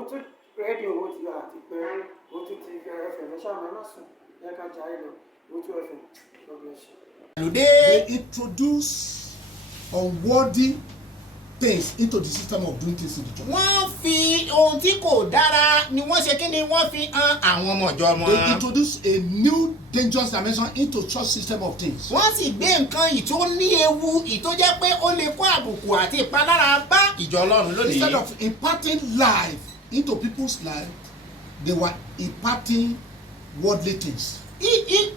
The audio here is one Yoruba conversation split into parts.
òun tún rédíò owó ti àti pé òun tún ti ẹfẹ̀ lẹ́sà mẹ́mà sùn yẹ ká jà ìlọ òun tún ẹfẹ̀ lọ́gbẹ̀ẹ́sì. They introduce unworthy things into the system of doing things in the church. Wọ́n fi ohun tí kò dára ni wọ́n ṣe kí ni wọ́n fi hàn àwọn ọmọ ìjọ wọn. They introduce a new dangerous dimension into church system of things. Wọ́n sì gbé nǹkan yìí tó ní ewu ìtó jẹ́ pé ó lè kó àbùkù àti ìpalára bá ìjọ Ọlọ́run lónìí. Instead of imparting life into people's life, they were imparting worldly things.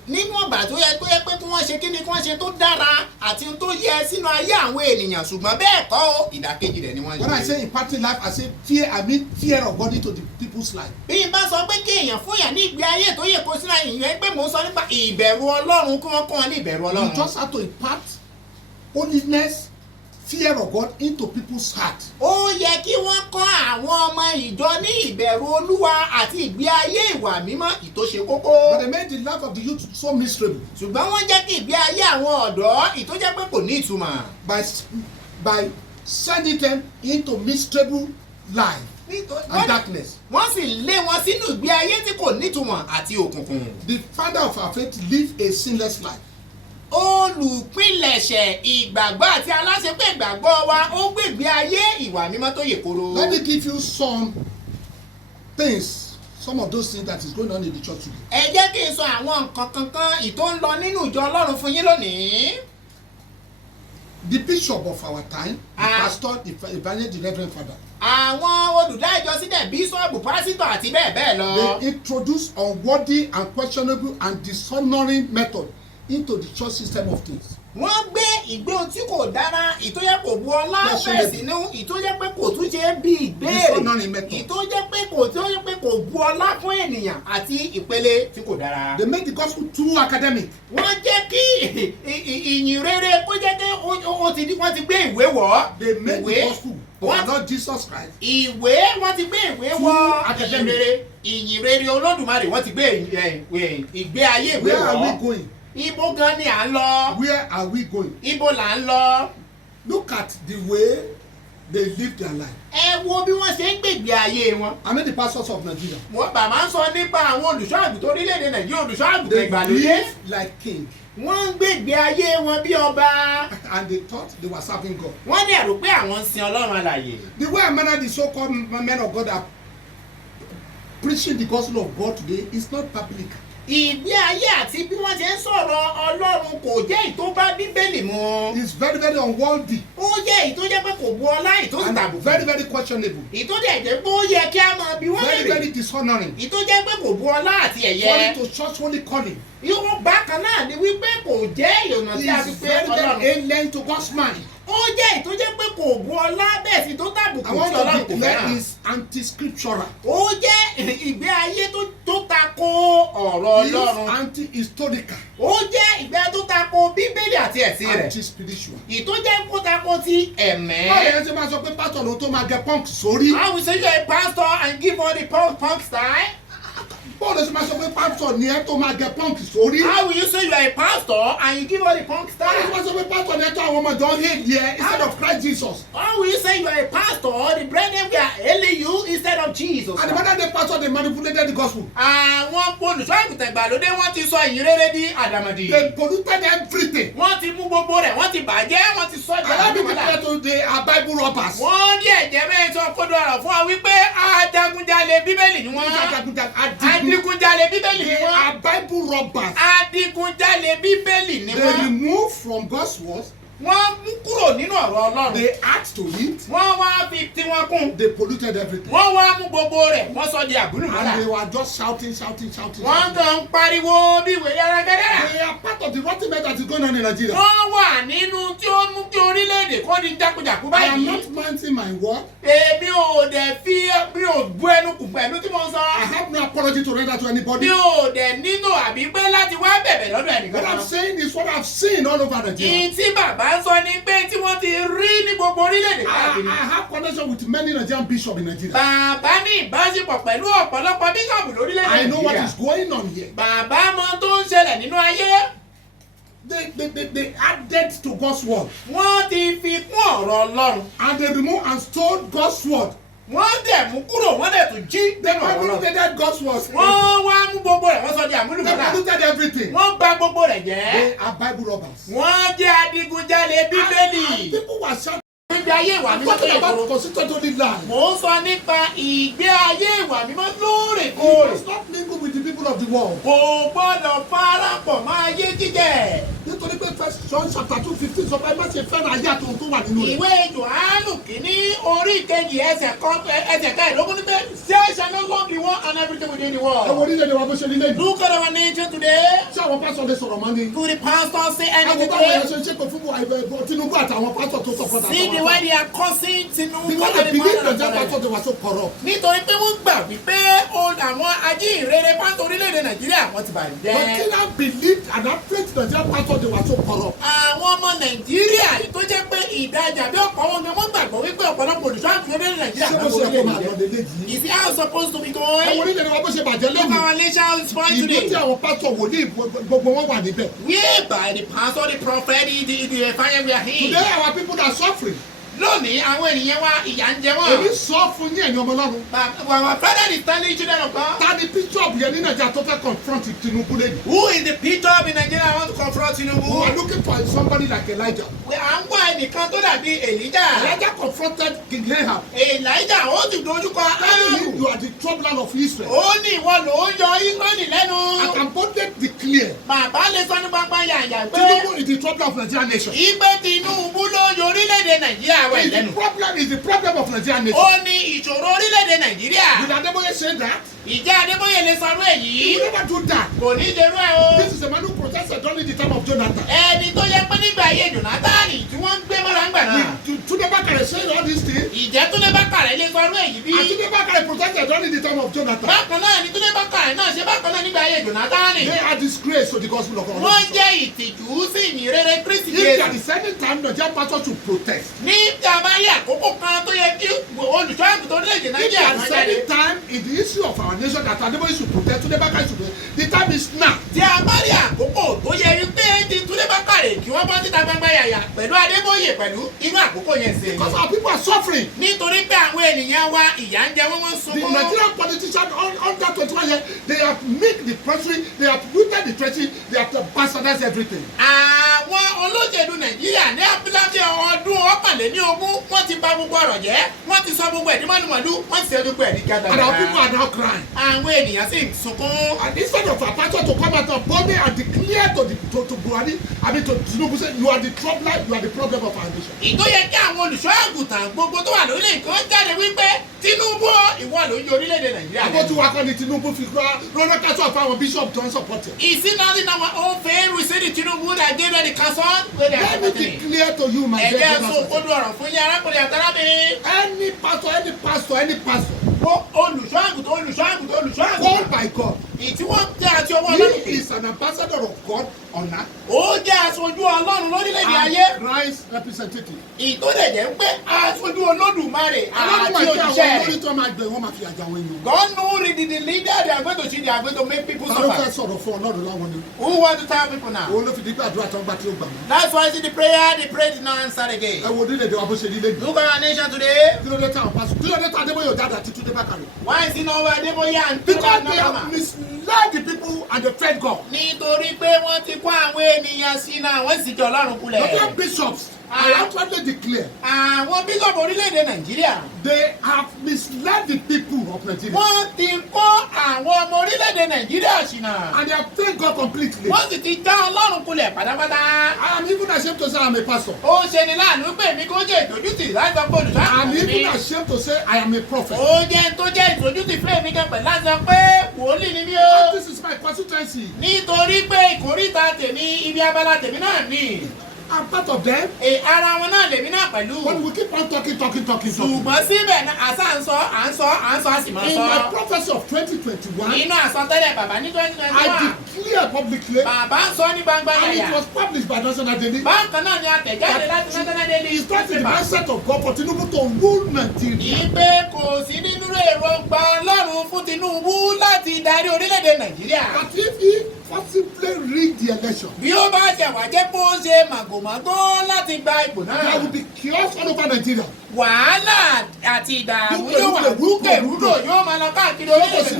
Nínú ọgbà tó yẹ pé kí wọ́n ṣe kí ni kí wọ́n ṣe tó dára àti tó yẹ sínú ayé àwọn ènìyàn ṣùgbọ́n bẹ́ẹ̀ kọ́ ó ìdàkejì rẹ̀ ni wọ́n ṣe. When I say imparting life, I say fear. I mean fear of God into the people's life. Bí n bá sọ pé kí èèyàn fún yàn ní ìgbé ayé tó yẹ kó sínú ìyẹn pé mò ń sọ nípa ìbẹ̀rù Ọlọ́run kí wọ́n kọ́ wọn ní ìbẹ̀rù Ọlọ́run. You just have to impart holiness, fear of God into people's heart. Ó yẹ kí wọ́n kọ́ àwọn ọmọ ìjọ ní ìbẹ̀rù Olúwa àti ìgbé ayé ìwà mímọ́ ìtóṣe kókó. But they made the life of the youth so miserable. Ṣùgbọ́n wọ́n jẹ́ kí ìgbé ayé àwọn ọ̀dọ́ ìtójẹ́ pé kò ní ìtumọ̀. By sending them into miserable life and darkness. Wọ́n sì lé wọn sínú ìgbé ayé tí kò nítumọ̀ àti òkùnkùn. The father of our faith lived a sinless life. Olùpilẹ̀ṣẹ̀ ìgbàgbọ́ àti aláṣepé ìgbàgbọ́ wa ó gbègbè ayé ìwà mímọ́ tó yè koro. Let me give you some of those things that is going on in the church today. Ẹ jẹ́ kí n sọ àwọn nǹkan kankan ìtó ń lọ nínú ìjọ Ọlọ́run fún yín lónìí. The bishop of our time, the pastor, the evangelist, the reverend father. Àwọn olùdájọ́ sílẹ̀ bíṣọ́ọ̀bù pásítọ̀ àti bẹ́ẹ̀ bẹ́ẹ̀ lọ. They introduce unworthy and questionable and dishonoring method into the church system of things. Wọ́n gbé ìgbé ohun tí kò dára ìtójẹ́ kò bu ọlá bẹ́ẹ̀ sì ni ìtójẹ́ pé kò tún ṣe bí ìbéèrè ìtójẹ́ pé kò bu ọlá fún ènìyàn àti ìpele tí kò dára. They make the gospel too academic. Wọ́n jẹ́ kí ìyìn rere kó jẹ́ pé wọ́n ti gbé ìwé wọ̀. They make the gospel but not Jesus Christ. Ìwé wọ́n ti gbé ìwé wọ̀ ìyìn rere Olódùmarè wọ́n ti gbé ìgbé ayé ìwé wọ̀. Where are we going? Ibo gan ni à ń lọ. Where are we going? Ibo là ń lọ. Look at the way they live their life. Ẹ wo bí wọ́n ṣe ń gbègbè ayé wọn. I mean the pastors of Nigeria. Wọ́n bàbá ń sọ nípa àwọn olùṣọ́ àgùntàn orílẹ̀-èdè Nàìjíríà olùṣọ́ àgùntàn They ìgbàlódé. live like king. Wọ́n ń gbègbè ayé wọn bí ọba. And they thought they were serving God. Wọ́n ní ẹ̀rù pé àwọn ń sin Ọlọ́run alààyè. The way I manage the so-called men of God are preaching the gospel of God today is not public. Ìgbé ayé àti bí wọ́n ṣe ń sọ̀rọ̀ Ọlọ́run kò jẹ́ ìtó bá Bíbélì mu. It's very very unworthy. Ó jẹ́ ìtó jẹ́ pé kò bu ọlá ìtó sì tàbùkù. Very very questionable. Ìtó dẹ̀ jẹ́ pé ó yẹ kí a máa bi wọ́n Very léèrè. very dishonoring. Ìtó jẹ́ pé kò bu ọlá àti ẹ̀yẹ. Falling to church holy calling. Irú bákan náà ni wípé kò jẹ́ ìyọ̀nà tí a fi It's pé very Ọlọ́run. very alien to God's mind. Ó jẹ́ ìtó jẹ́ pé kò bu ọlá bẹ́ẹ̀ sì tó tàbùkù I tí want Ọlọ́run to kò declare fẹ́ràn. is anti-scriptural. Ó jẹ́ ìgbé ayé tó tako ọ̀rọ̀ It's Ọlọ́run. anti-historical. Ó jẹ́ ìgbé ayé tó tako Bíbélì àti ẹ̀sìn rẹ̀. Anti-spiritual. Ìtó jẹ́ kó tako ti ẹ̀mẹ́. Báwo yẹn ṣe máa sọ pé pásítọ̀ ló tó máa gẹ punk sórí? How we say you are a pastor and give all the punk style? Báwo ló ṣe máa sọ pé pásítọ̀ ni ẹ tó máa gẹ punk sórí? How will you say you are a pastor and you give all the punk Báwo ló ṣe style? máa sọ pé pásítọ̀ ni ẹ tó àwọn ọmọ ìjọ hate yẹ instead of Christ Jesus? How will you say you are a pastor, the brethren we are hailing you instead of Jesus? And the matter the pastor they manipulated the gospel. Àwọn olùṣọ́ àgùntàn ìgbàlódé wọ́n ti sọ ìyìn rere di àdàmọ̀dì. They polluted everything. Wọ́n ti mú gbogbo rẹ̀, wọ́n ti bàjẹ́, wọ́n ti sọ And I be ìjọba. declare today are Bible robbers. Wọ́n ní ẹ̀jẹ̀ mẹ́rin tó kódó ọ̀rọ̀ fún wa wípé ajagunjalè Bíbélì ni wọ́n. Adigunjalè Bíbélì ni They wọ́n. are Bible robbers. Adigunjalè Bíbélì ni They wọ́n. remove from God's word. Wọ́n mú kúrò nínú ọ̀rọ̀ Ọlọ́run. They add to it. Wọ́n wá fi tiwọn kún. They polluted everything. Wọ́n wá mú gbogbo rẹ̀, wọ́n sọ di àbúrò And they mọ́lá. were just shouting. Wọ́n kàn ń pariwo bí ìwé yára gẹ́gẹ́. They are part of the rotten mess that is going on in Nigeria. Wọ́n wà nínú tí ó mú kí orílẹ̀-èdè kó di jákujàku I am báyìí. not mounting my word. Èmi ò dẹ̀ fi mi ò bú ẹnu kù pẹ̀lú tí mo ń I sọ. have no apology to render to anybody. Mi ò dẹ̀ nílò àbí pé láti wá bẹ̀bẹ̀ lọ́dọ̀ What ẹnìkan. I'm saying is what I've seen all over Nigeria. Ìyìn tí bàbá ń sọ ni pé tí wọ́n ti rí ní gbogbo orílẹ̀-èdè káàkiri. I have connection with many Nigerian bishops in Nigeria. Bàbá ní ìbáṣepọ̀ pẹ̀lú ọ̀pọ̀lọpọ̀ bíṣọ̀bù lórílẹ̀-èdè I know what Nàìjíríà. is going on here. Bàbá mọ tó ń ṣẹlẹ̀ nínú ayé. They added to God's word. Wọ́n ti fi kún ọ̀rọ̀ Ọlọ́run. And they removed and stole God's word wọ́n dẹ̀ mú kúrò wọ́n dẹ̀ tún jí They nínú ọ̀rọ̀ náà. manipulated God's words. wọ́n wá mú gbogbo rẹ̀ wọ́n sọ di They àmúlùmọ́lá. polluted everything. wọ́n bà gbogbo rẹ̀ jẹ́. They are Bible robbers. wọ́n jẹ́ adigunjalè bíbélì. And people were shouting. níbi ayé ìwà mímọ́ tó Talking yẹ about kóró. constitutionally life. mò ń sọ nípa ìgbé ayé ìwà mímọ́ He lóòrèkóòrè. must not mingle with the people of the world. kò gbọ́dọ̀ farapọ̀ mọ́ ayé jíjẹ. Nítorí pé First John chapter 2:15 sọ pé ẹ má ṣe fẹ́ràn ayé àti ohun tó wà nínú rẹ̀. ìwé Jòhánù kìíní orí kejì ẹsẹ̀ kẹẹ̀ẹ́dógún ní pé there shall no one be one and everything within the Ẹ world. wo orílẹ̀-èdè wa bó ṣe nílé ìlú. Look at our nation today. Ṣé àwọn pásọ̀ lè sọ̀rọ̀ mọ́ ni? Do the pastors say Àwọn anything báwo yẹn today? ṣe ń ṣépè fún Tinubu àtàwọn pásọ̀ tó sọ̀kọ̀tà See the way they are cursing Tinubu Because and they the believe man that of pásọ̀ God. they were so corrupt. Nítorí pé wọ́n gbà wípé àwọn ajíhìnrere pásọ̀ orílẹ̀-èdè Nàìjíríà wọ́n ti bàjẹ́. Nigeria believed and appreciated Nigerian pastors they were so corrupt. Àwọn ọmọ Nàìjíríà yìí tó jẹ́ pé ìdájà bí ọ̀pọ̀ wọn ni wọ́n gbàgbọ́ wípé ọ̀pọ̀lọpọ̀ olùṣọ́ àgùntàn orílẹ̀ Nàìjíríà Ṣé bó ṣe yẹ kó máa lọ lélẹ̀ yìí? Is it how it's supposed to be Ẹ wo going? orílẹ̀-èdè wa bó ṣe bàjẹ́ Look lónìí. our nation how it's going Ìlú tí today. àwọn pásọ̀ wòlíì gbogbo wọn wà níbẹ̀. Whereby the pastor, the prophet, the fire we are in. Today our people are suffering. Lónìí àwọn ènìyàn wa ìyà ń jẹ Èmi wọ́n. sọ fún yín ẹ̀yin ọmọ Ọlọ́run. Our father is telling children of God. Ta ni bishop yẹn ní Nàìjíríà tó fẹ́ confront Tinubu lẹ́yìn? Who is the bishop in Nigeria I want to confront We are Tinubu? looking for somebody like Elijah. À ń wá ẹnìkan tó dàbí Elijah. Elijah confronted King Ahab. Elijah ó sì dojúkọ Telling him Áhábù. you are the troubler of Israel. Ó ní ìwọ ló ń yọ Ísírẹ́lì I lẹ́nu. can boldly declare Bàbá lè sọ ní gbangba yàyà pé Tinubu is the troubler of Nigerian nation. ìgbé Tinubu ló yọ orílẹ̀-èdè Nàìjíríà wẹ̀ lẹ́nu. Is the problem of Nigerian nation. Ó ní ìṣòro orílẹ̀-èdè Nàìjíríà. Did Adeboye say that? Ìjẹ́ Adébóyè lè sọrú He èyí. will never do that. Kò ní ṣerú ẹ̀ o. This is a man who protested during the time of Jonathan. Ẹni tó yẹ pé nígbà ayé Jonathan tí wọ́n ń gbé mọ́ra ń gbà náà. Tunde Bakare saying all these things. Ìjẹ́ Túndé Bákàrẹ̀ lè sọrú èyí bí. And Tunde Bakare protested during the time of Jonathan. Bákan náà ni Túndé Bákàrẹ̀ náà ṣe bákan náà nígbà ayé Jonathan. They are disgrace to the gospel of God. Wọ́n jẹ́ ìtìjú sí ìyìnrere Kristi If there Jésù. is any time Nigerian pastors to protest, Ní àbáyé àkókò kan tó yẹ kí olùṣọ́ àgùntàn orílẹ̀-èdè if Nàìjíríà there kan is jáde. any time in the issue of our nation that Adeboye should protest, Tunde Bakare should protest, the time is now. Tí a bá rí àkókò tó yẹ wípé ti Túndé Bákàrẹ̀ kí wọ́n bọ́ síta gbangba yàyà pẹ̀lú Adébóyè pẹ̀lú irú àkókò yẹn sí. Because our people are suffering. Nítorí pé àwọn ènìyàn wa ìyà ń jẹ wọ́n The sunkún. Nigerian politicians under 21 years, they have made the treasury, they have looted the treasury, they have bastardized everything. Àwọn olóṣèlú Nàìjíríà ní abúláṣẹ ọdún ọ̀kànléníogún wọ́n ti bà gbogbo ọ̀rọ̀ jẹ́, wọ́n ti sọ gbogbo ẹ̀dí mọ́lúmọ́lú, wọ́n ti ṣe gbogbo ẹ̀dí And our people gàdàgàdà. are now crying. Àwọn ènìyàn sì ń sunkún. And instead of our pastor to come out of body and declare to Buhari, I mean to Tinubu, say you are the troubler, you are the problem of our nation. Ìtó yẹ kí àwọn olùṣọ́ àgùntàn gbogbo tó wà lórílẹ̀ nǹkan jáde wípé Tinubu ìwọ ló ń yọ orílẹ̀-èdè Nàìjíríà Àbọ̀ tí lẹ́nu. wàá kọ́ ni Tinubu fi rọ́nà kásọ̀ fún àwọn bishop tó ń support him. Is it not in our own faith we say the Tinubu that gave them the counsel? Wey they are Let me supporting? declare to you, my Ẹ̀jẹ̀ dear sọ brothers. òkodo ọ̀rọ̀ fún yín arákùnrin àtàrábìnrin. Any pastor, Olùṣọ́ àgùntàn called àgùntàn. by God, Ìtí wọ́n jẹ́ àti ọwọ́ Ọlọ́run. he is an ambassador of God on earth. Ó jẹ́ aṣojú Ọlọ́run lórílẹ̀-èdè ayé. And Christ representative. Ìtòlẹ̀ jẹ́ pé aṣojú Olódùmarè Ọlọ́run àti máa jẹ́ àwọn òṣìṣẹ́ olórí rẹ̀. tó máa gbẹ̀ wọ́n máa fi àjà àwọn èèyàn. God know really the leader they are going to see, they are going to make people Ta ló fẹ́ suffer. sọ̀rọ̀ fún Ọlọ́run láwọn ni? Who want to tell people now? Òun ló fi di gbàdúrà tó ń gbà tí ó gbà mọ́. That's why see the prayer did not answer Ẹ again. wo orílẹ̀-èdè wa bó ṣe rí lẹ́yìn. Look at our nation today. Kí ló dé táwọn pásítọ̀? Kí ló dé táwọn Adébóyè jáde àti Túndé Bákàrẹ̀? Why is it not where Adébóyè and Because Túndé they have Bákàrẹ̀? misled the people and they fed God. Nítorí pé wọ́n ti kó àwọn ènìyàn sínú àwọn sì jọ Ọlọ́run Nigerian kulẹ̀. bishops, I outwardly declare, Àwọn bíṣọ̀bù orílẹ̀-èdè Nàìjíríà. they have misled the people of Nigeria. Wọ́n ti kó àwọn ọmọ orílẹ̀-èdè Nàìjíríà sínú. And they have failed God completely. Wọ́n sì ti já Ọlọ́run kulẹ̀ pátápátá. I am even ashamed to say I am a pastor. Ó ṣe ni láàánú pé mi kò jẹ́ ìdójútì láti sọ pé I am olùṣọ́ even ashamed to say I am a prophet. ó jẹ́ tó jẹ́ ìdójútì fún èmi kan pẹ̀lú láti sọ pé wòlíì ni mí o. This is my constituency. Nítorí pé ìkórìtà tèmi ibi abala tèmi náà ni. I'm part of them. Ara wọn náà lèmi náà pẹ̀lú. But we keep on talking. Ṣùgbọ́n síbẹ̀ náà àṣà ń sọ a sì máa In sọ. my prophecy of 2021, Nínú àsọtẹ́lẹ̀ bàbá ní 2021. I declare publicly, Bàbá ń sọ ní gbangba and yàyà. it was published by National Daily, Bákan náà ni àtẹ̀jáde láti National Daily it's not in the newspaper. mindset of God for Tinubu to rule Nigeria. Ìpè kò sí nínú èròǹgbà Ọlọ́run fún Tinubu láti darí orílẹ̀-èdè Nàìjíríà. But if he possibly rig the election, Bí ó bá ṣe wá jẹ́ pé ó ń ṣe màgòmágó láti gba ipò there náà. will be chaos all over Nigeria. wàhálà àti ìdààmú yóò wà rúkèrúdò yóò máa lọ káàkiri orílẹ̀-èdè.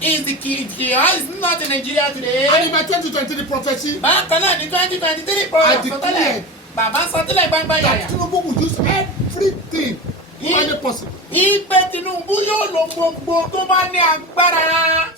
Is the chaos is not in Nigeria today? And in my 2023 prophecy, bákan náà ní 2023 prophecy sọtẹ́lẹ̀ bàbá sọtẹ́lẹ̀ gbangba yàyà. that Tinubu will use everything humanly possible. Ìpè Tinubu yóò lo gbogbo tó bá ní agbára